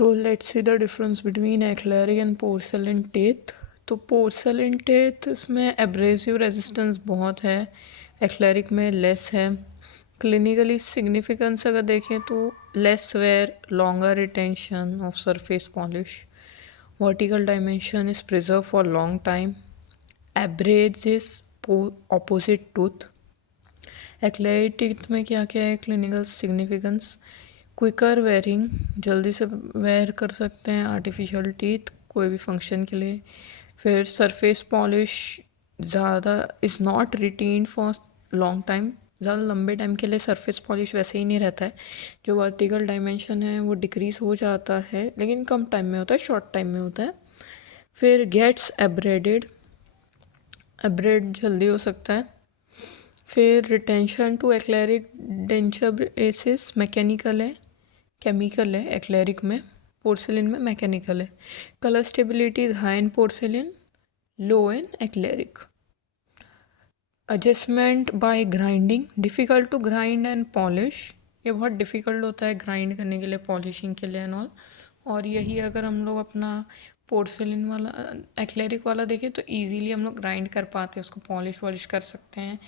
तो let's see the difference between acrylic and porcelain teeth. तो porcelain teeth इसमें abrasive resistance बहुत है, एक्लेरिक में लेस है। क्लिनिकली सिग्निफिकेंस अगर देखें तो less wear, longer retention of surface polish, vertical dimension is preserve for long time, abrasion opposite tooth. एक्लेरिक टीथ में क्या क्या है क्लिनिकल सिग्निफिकेंस? क्विकर वेयरिंग, जल्दी से वेयर कर सकते हैं आर्टिफिशियल टीथ कोई भी फंक्शन के लिए। फिर सरफेस पॉलिश ज़्यादा is not retained for long time, ज़्यादा लंबे टाइम के लिए सरफेस पॉलिश वैसे ही नहीं रहता है। जो वर्टिकल डायमेंशन है वो डिक्रीज हो जाता है, लेकिन कम टाइम में होता है, शॉर्ट टाइम में होता है। फिर गेट्स एब्रेडेड, एब्रेड जल्दी हो सकता है। फिर retention to acrylic denture bases mechanical है, केमिकल है एक्लेरिक में, पोर्सिलिन में मैकेनिकल है। Colour stability is high in porcelain, low in acrylic. Adjustment by grinding, difficult to grind and polish, ये बहुत डिफ़िकल्ट होता है ग्राइंड करने के लिए, पॉलिशिंग के लिए एंड ऑल। और यही अगर हम लोग अपना पोर्सिलिन वाला एक्लेरिक वाला देखें तो इजीली हम लोग ग्राइंड कर पाते हैं, उसको पॉलिश वॉलिश कर सकते हैं।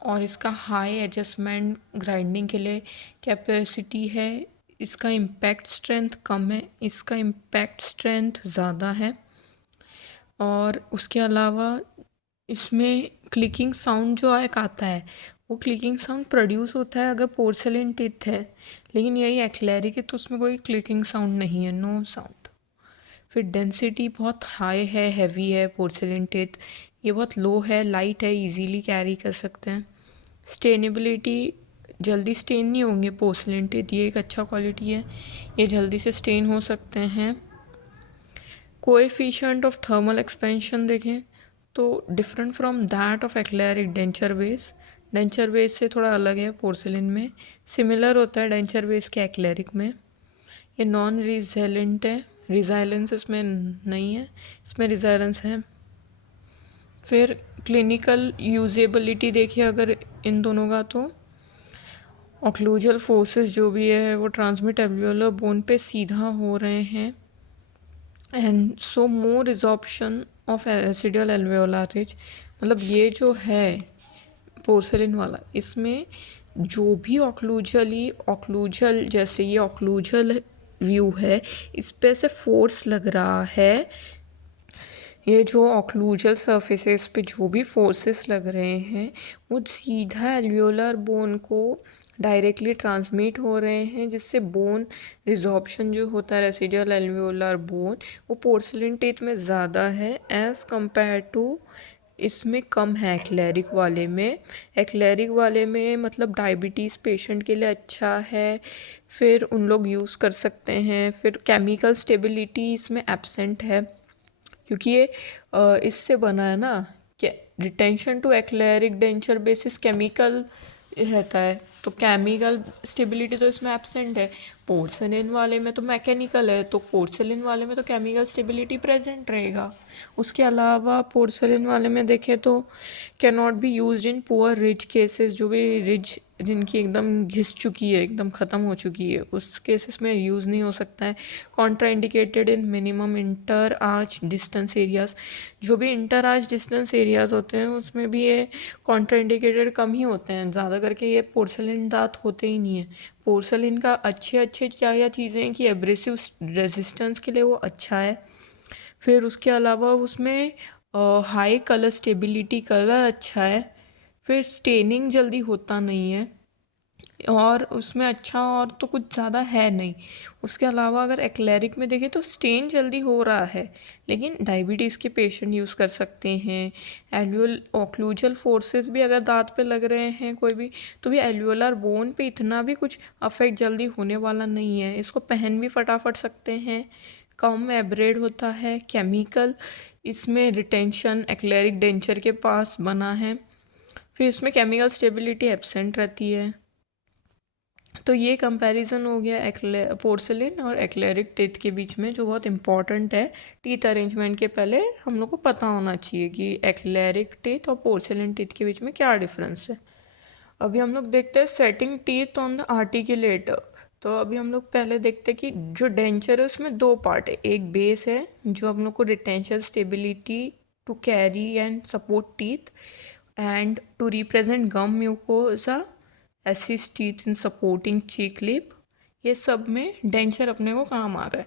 और इसका हाई एडजस्टमेंट ग्राइंडिंग के लिए कैपेसिटी है। इसका इम्पैक्ट स्ट्रेंथ कम है, इसका इम्पैक्ट स्ट्रेंथ ज़्यादा है। और उसके अलावा इसमें क्लिकिंग साउंड जो एक आता है वो क्लिकिंग साउंड प्रोड्यूस होता है अगर पोर्सेलिन टीथ है, लेकिन यही एक्लेरिक है तो उसमें कोई क्लिकिंग साउंड नहीं है, नो साउंड। फिर डेंसिटी बहुत हाई है, हैवी है पोर्सेलिन टीथ, ये बहुत लो है, लाइट है, इजीली कैरी कर सकते हैं। स्टेनेबिलिटी, जल्दी स्टेन नहीं होंगे पोर्सलिन टीथ, ये एक अच्छा क्वालिटी है, ये जल्दी से स्टेन हो सकते हैं। कोएफिशिएंट ऑफ थर्मल एक्सपेंशन देखें तो different from that of acrylic denture base, denture base से थोड़ा अलग है पोर्सलिन में, सिमिलर होता है डेंचर बेस के एक्लेरिक में। ये नॉन रिजेलेंट है, रिजाइलेंस इसमें नहीं है, इसमें रिजाइलेंस है। फिर क्लिनिकल यूजेबिलिटी देखिए अगर इन दोनों का, तो ऑक्लूजल फोर्सेस जो भी है वो ट्रांसमिट एल्वियोलर बोन पे सीधा हो रहे हैं, and so more resorption of residual alveolar ridge. मतलब ये जो है पोर्सिलिन वाला, इसमें जो भी ऑक्लूजल जैसे ये ऑक्लूजल व्यू है, इस पे से फोर्स लग रहा है, ये जो ऑक्लूजल सरफेसेस पे जो भी फोर्सेस लग रहे हैं वो सीधा एल्वियोलर बोन को डायरेक्टली ट्रांसमिट हो रहे हैं, जिससे बोन रिजॉर्प्शन जो होता है रेसिडुअल एल्वियोलर बोन वो पोर्सिलिन टीथ में ज़्यादा है एज़ कंपेयर टू, इसमें कम है एक्लेरिक वाले में। एक्लेरिक वाले में मतलब डायबिटीज़ पेशेंट के लिए अच्छा है, फिर उन लोग यूज़ कर सकते हैं। फिर केमिकल स्टेबिलिटी इसमें एब्सेंट है, क्योंकि ये इससे बना है ना, कि retention to acrylic denture bases chemical रहता है, तो केमिकल स्टेबिलिटी तो इसमें एब्सेंट है। पोर्सेलिन वाले में तो मैकेनिकल है, तो पोर्सेलिन वाले में तो केमिकल स्टेबिलिटी प्रेजेंट रहेगा। उसके अलावा पोर्सेलिन वाले में देखें तो can not be used in poor ridge cases, जो भी रिज जिनकी एकदम घिस चुकी है, एकदम ख़त्म हो चुकी है, उस केसेस में यूज़ नहीं हो सकता है। Contraindicated in minimum inter arch distance areas, जो भी इंटर आर्च डिस्टेंस एरियाज़ होते हैं उसमें भी ये कॉन्ट्राइंडिकेटेड कम ही होते हैं, ज़्यादा करके ये पोर्सेलिन दांत होते ही नहीं है। पोर्सेलिन का अच्छे अच्छे क्या चीज़ें हैं कि एब्रेसिव रेजिस्टेंस के लिए वो अच्छा है। फिर उसके अलावा उसमें हाई कलर स्टेबिलिटी, कलर अच्छा है। फिर स्टेनिंग जल्दी होता नहीं है, और उसमें अच्छा और तो कुछ ज़्यादा है नहीं। उसके अलावा अगर एक्लेरिक में देखें तो स्टेन जल्दी हो रहा है, लेकिन डायबिटीज़ के पेशेंट यूज़ कर सकते हैं। एल्वियोल ऑक्लूजल फोर्सेस भी अगर दांत पे लग रहे हैं कोई भी, तो भी एल्वियोलर बोन पे इतना भी कुछ अफेक्ट जल्दी होने वाला नहीं है, इसको पहन भी फटाफट सकते हैं, कम एब्रेड होता है। केमिकल इसमें रिटेंशन एक्लेरिक डेंचर के पास बना है, फिर इसमें केमिकल स्टेबिलिटी एब्सेंट रहती है। तो ये कंपैरिजन हो गया पोर्सिलिन और एक्लेरिक टीथ के बीच में, जो बहुत इंपॉर्टेंट है। टीथ अरेंजमेंट के पहले हम लोग को पता होना चाहिए कि एक्लेरिक टीथ और पोर्सिलिन टीथ के बीच में क्या डिफरेंस है। अभी हम लोग देखते हैं setting teeth on the articulator. तो अभी हम लोग पहले देखते हैं कि जो डेंचर है उसमें दो पार्ट है। एक बेस है जो हम लोग को retention stability to carry and support teeth and to represent gum mucosa, assist teeth in supporting cheek lip. ये सब में डेंचर अपने को काम आ रहा है।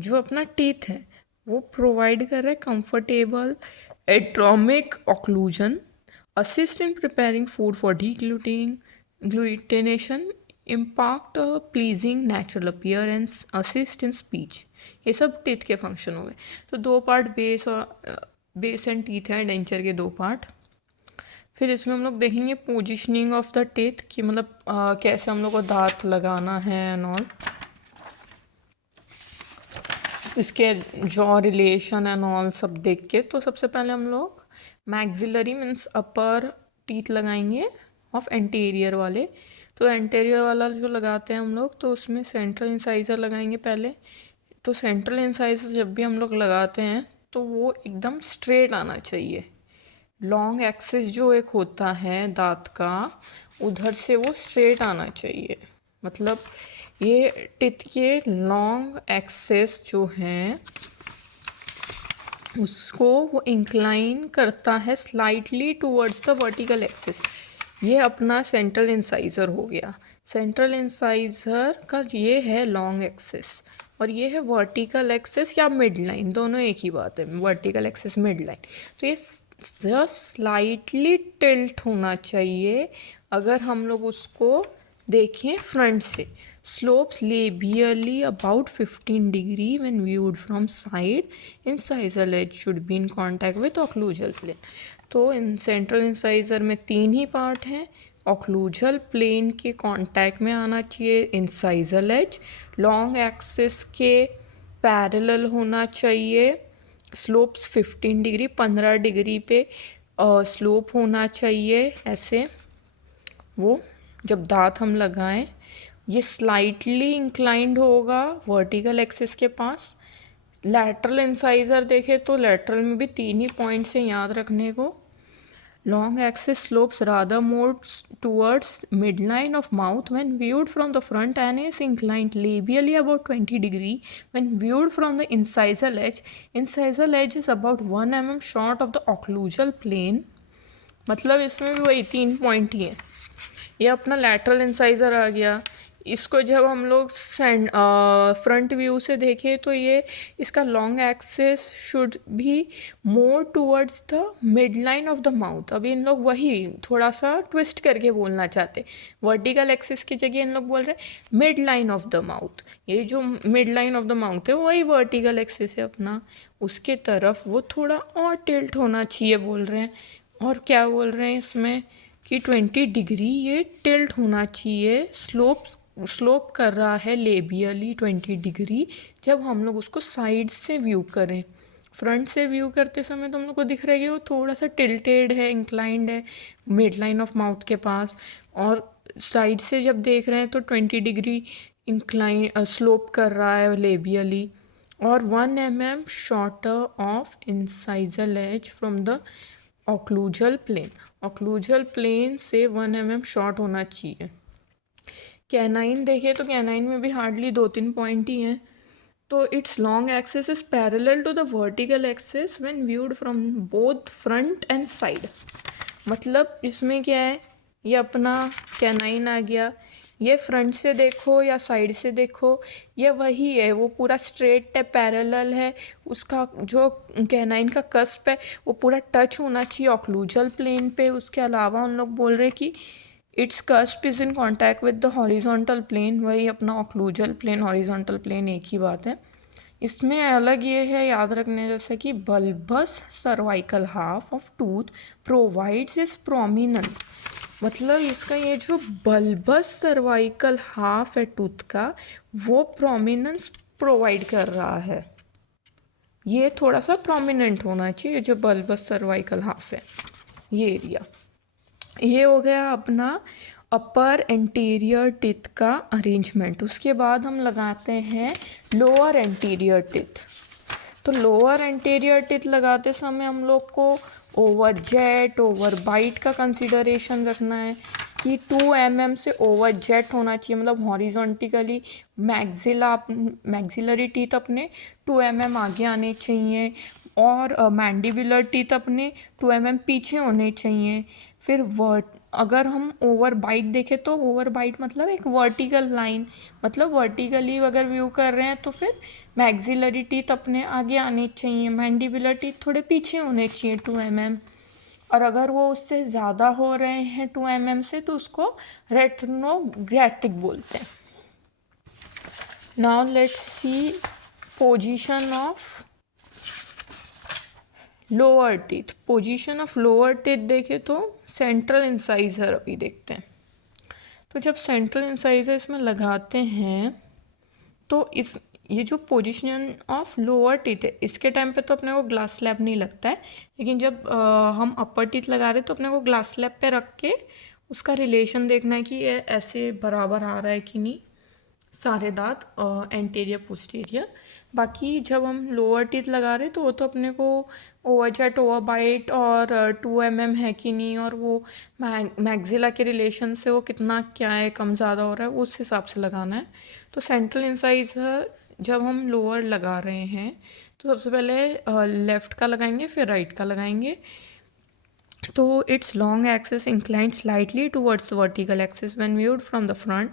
जो अपना टीथ है वो प्रोवाइड कर रहा है comfortable atraumatic occlusion, assist in preparing food for deglutination, impact a pleasing natural appearance, assist in speech। ये सब टीथ के फंक्शन हो गए। तो दो पार्ट बेस और बेस एंड टीथ है डेंचर के दो पार्ट। फिर इसमें हम लोग देखेंगे पोजिशनिंग ऑफ द टीथ कि मतलब कैसे हम लोग को दांत लगाना है एंड ऑल, इसके जॉ रिलेशन एंड ऑल सब देख के। तो सबसे पहले हम लोग मैक्सिलरी मीन्स अपर टीथ लगाएंगे ऑफ एंटीरियर वाले। तो एंटीरियर वाला जो लगाते हैं हम लोग तो उसमें सेंट्रल इंसाइजर लगाएंगे पहले। तो सेंट्रल इंसाइजर जब भी हम लोग लगाते हैं तो वो एकदम स्ट्रेट आना चाहिए। लॉन्ग एक्सिस जो एक होता है दांत का उधर से वो स्ट्रेट आना चाहिए। मतलब ये टीथ के लॉन्ग एक्सिस जो हैं उसको वो इंक्लाइन करता है slightly towards the vertical axis. ये अपना सेंट्रल इंसाइज़र हो गया। सेंट्रल इंसाइज़र का ये है लॉन्ग एक्सिस और ये है वर्टिकल एक्सिस या मिड लाइन, दोनों एक ही बात है, वर्टिकल एक्सिस मिड लाइन। तो ये जस्ट स्लाइटली टिल्ट होना चाहिए। अगर हम लोग उसको देखें फ्रंट से, slopes labially about 15 degree when viewed from side, incisal edge should be in contact with occlusal plane। तो इन सेंट्रल इंसाइजर में तीन ही पार्ट हैं। ऑक्लूजल प्लेन के कांटेक्ट में आना चाहिए इंसाइजल एज, लॉन्ग एक्सिस के पैरेलल होना चाहिए, स्लोप्स 15 डिग्री 15 डिग्री पे स्लोप होना चाहिए। ऐसे वो जब दांत हम लगाएं ये स्लाइटली इंक्लाइंड होगा वर्टिकल एक्सिस के पास। लैटरल इंसाइजर देखे तो लैटरल में भी तीन ही पॉइंट्स हैं याद रखने को। Long axis slopes rather more towards midline of mouth when viewed from the front and is inclined labially about 20 डिग्री when viewed from the incisal edge. Incisal edge is about 1 mm short of the occlusal plane. मतलब इसमें भी वही तीन point ही हैं। ये अपना लैटरल इंसाइजर आ गया। इसको जब हम लोग फ्रंट व्यू से देखें तो ये इसका लॉन्ग एक्सिस शुड भी more towards the mid line of the mouth. अभी इन लोग वही थोड़ा सा ट्विस्ट करके बोलना चाहते, वर्टिकल एक्सिस की जगह इन लोग बोल रहे हैं mid line of the mouth. ये जो mid line of the mouth है वही वर्टिकल एक्सिस है अपना, उसके तरफ वो थोड़ा और टिल्ट होना चाहिए बोल रहे हैं। और क्या बोल रहे हैं इसमें कि 20 डिग्री ये टिल्ट होना चाहिए। स्लोप कर रहा है लेबियली 20 डिग्री जब हम लोग उसको साइड से व्यू करें। फ्रंट से व्यू करते समय तो हम लोग को दिख रहा है कि वो थोड़ा सा टिल्टेड है, इंक्लाइंड है मिड लाइन ऑफ माउथ के पास। और साइड से जब देख रहे हैं तो 20 डिग्री इंक्लाइन स्लोप कर रहा है लेबियली और 1 mm shorter of incisal edge from the occlusal plane. Occlusal plane से 1 mm शॉर्ट होना चाहिए। कैनाइन देखे तो कैनाइन में भी हार्डली 2-3 पॉइंट ही हैं। तो its long axis is parallel to the vertical axis when viewed from both front and side. मतलब इसमें क्या है, ये अपना कैनाइन आ गया। ये फ्रंट से देखो या साइड से देखो ये वही है, वो पूरा स्ट्रेट है, पैरेलल है। उसका जो कैनाइन का कस्प है वो पूरा टच होना चाहिए ऑक्लूजल प्लेन पे। उसके अलावा उन लोग बोल रहे हैं कि its cusp is in contact with the horizontal plane. वही अपना ऑक्लूजल प्लेन हॉरिजॉन्टल प्लेन एक ही बात है। इसमें अलग ये है याद रखने जैसे कि bulbous cervical half of tooth provides is prominence. मतलब इसका ये जो बल्बस सर्वाइकल हाफ है टूथ का वो प्रोमिनेंस प्रोवाइड कर रहा है। ये थोड़ा सा प्रोमिनेंट होना चाहिए जो बल्बस सर्वाइकल हाफ है ये एरिया। ये हो गया अपना अपर एंटीरियर टिथ का अरेंजमेंट। उसके बाद हम लगाते हैं लोअर एंटीरियर टिथ। तो लोअर एंटीरियर टिथ लगाते समय हम लोग को ओवर जेट ओवर बाइट का कंसिडरेशन रखना है। कि 2 mm से ओवर जेट होना चाहिए, मतलब हॉरिजॉन्टिकली मैक्सिलरी टीथ अपने 2 mm आगे आने चाहिए, और मैंडिबुलर टीथ अपने 2 mm पीछे होने चाहिए। फिर अगर हम ओवर बाइट देखें तो ओवर बाइट मतलब एक वर्टिकल लाइन, मतलब वर्टिकली अगर व्यू कर रहे हैं तो फिर मैक्सिलरी टीथ अपने आगे आने चाहिए, मैंडिबुलर टीथ थोड़े पीछे होने चाहिए 2 mm। और अगर वो उससे ज़्यादा हो रहे हैं 2 mm से तो उसको रेटिनोग्रेटिक बोलते हैं। Now let's see position of lower teeth. Position of lower teeth देखें तो सेंट्रल इंसाइजर अभी देखते हैं। तो जब सेंट्रल इंसाइजर इसमें लगाते हैं तो ये जो पोजीशन ऑफ लोअर टीथ है इसके टाइम पे तो अपने को ग्लास स्लैब नहीं लगता है, लेकिन जब हम अपर टीथ लगा रहे हैं तो अपने को ग्लास स्लैब पे रख के उसका रिलेशन देखना है कि ये ऐसे बराबर आ रहा है कि नहीं, सारे दांत एंटीरियर पोस्टीरियर। बाकी जब हम लोअर टीथ लगा रहे तो वो तो अपने को ओवर जेट ओवर बाइट और 2 mm है कि नहीं, और वो मैक्सिला के रिलेशन से वो कितना क्या है, कम ज़्यादा हो रहा है, उस हिसाब से लगाना है। तो सेंट्रल इंसाइजर जब हम लोअर लगा रहे हैं तो सबसे पहले लेफ़्ट का लगाएंगे, फिर राइट का लगाएंगे। तो its long axis inclined slightly towards vertical axis when viewed from the front.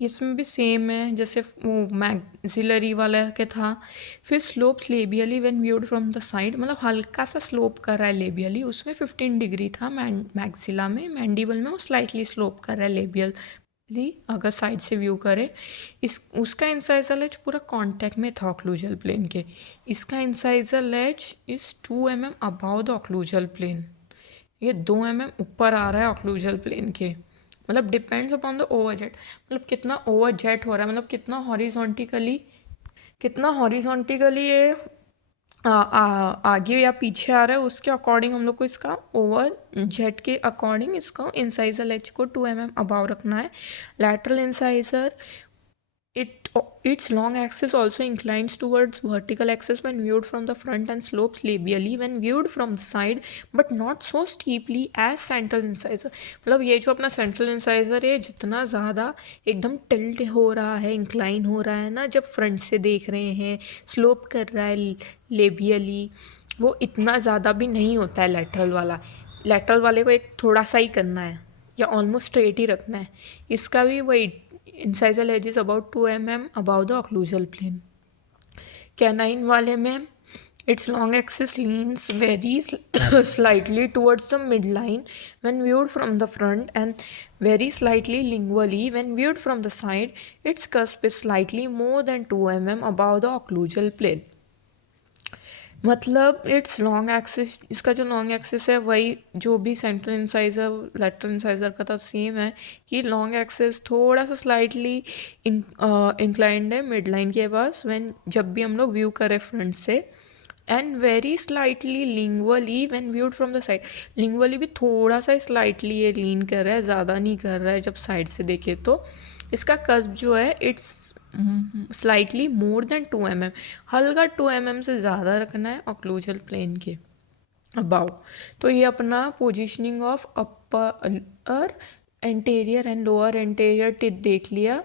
इसमें भी सेम है जैसे वो मैक्सिलरी वाला के था। फिर slopes labially when viewed from the side, मतलब हल्का सा स्लोप कर रहा है लेबियली, उसमें 15 डिग्री था मैक्सिला में, मैंडिबल में वो स्लाइटली स्लोप कर रहा है लेबियली अगर साइड से व्यू करे। उसका इंसाइजर लेज पूरा कांटेक्ट में था ऑक्लूजल प्लेन के। इसका incisor ledge is 2 mm above the occlusal plane, ये 2 mm ऊपर आ रहा है ऑक्लूजल प्लेन के। मतलब depends upon the over jet, मतलब कितना ओवर जेट हो रहा है, मतलब कितना हॉरिजॉन्टिकली ये आगे या पीछे आ रहा है, उसके अकॉर्डिंग हम लोग को इसका ओवर जेट के अकॉर्डिंग इसका इंसाइजर एज को 2 mm अबाव रखना है। Lateral incisor its long axis also inclines towards vertical axis when viewed from the front and slopes labially when viewed from the side, but not so steeply as central incisor। मतलब ये जो अपना central incisor है जितना ज़्यादा एकदम tilt हो रहा है, इंक्लाइन हो रहा है ना, जब फ्रंट से देख रहे हैं स्लोप कर रहा है लेबियली, वो इतना ज़्यादा भी नहीं होता है लेटरल वाला। लेटरल वाले को एक थोड़ा सा ही करना है या ऑलमोस्ट स्ट्रेट ही रखना है। इसका भी वही incisor edge is about 2 mm above the occlusal plane. Canine वाले में its long axis leans very slightly towards the midline when viewed from the front and very slightly lingually when viewed from the side. Its cusp is slightly more than 2 mm above the occlusal plane। मतलब it's long axis, इसका जो long axis है वही जो भी central incisor lateral incisor का था same है, कि लॉन्ग एक्सिस थोड़ा सा स्लाइटली इंक्लाइंड है मिड लाइन के पास व्हेन जब भी हम लोग व्यू करें फ्रंट से, and very slightly lingually when viewed from the side. Lingually भी थोड़ा सा स्लाइटली ये लीन कर रहा है, ज़्यादा नहीं कर रहा है जब साइड से देखे तो। इसका कस्ब जो है it's slightly more than 2 mm, हल्का 2 mm से ज़्यादा रखना है ऑक्लूजल प्लेन के अबाउ। तो ये अपना positioning of upper anterior and lower anterior teeth देख लिया।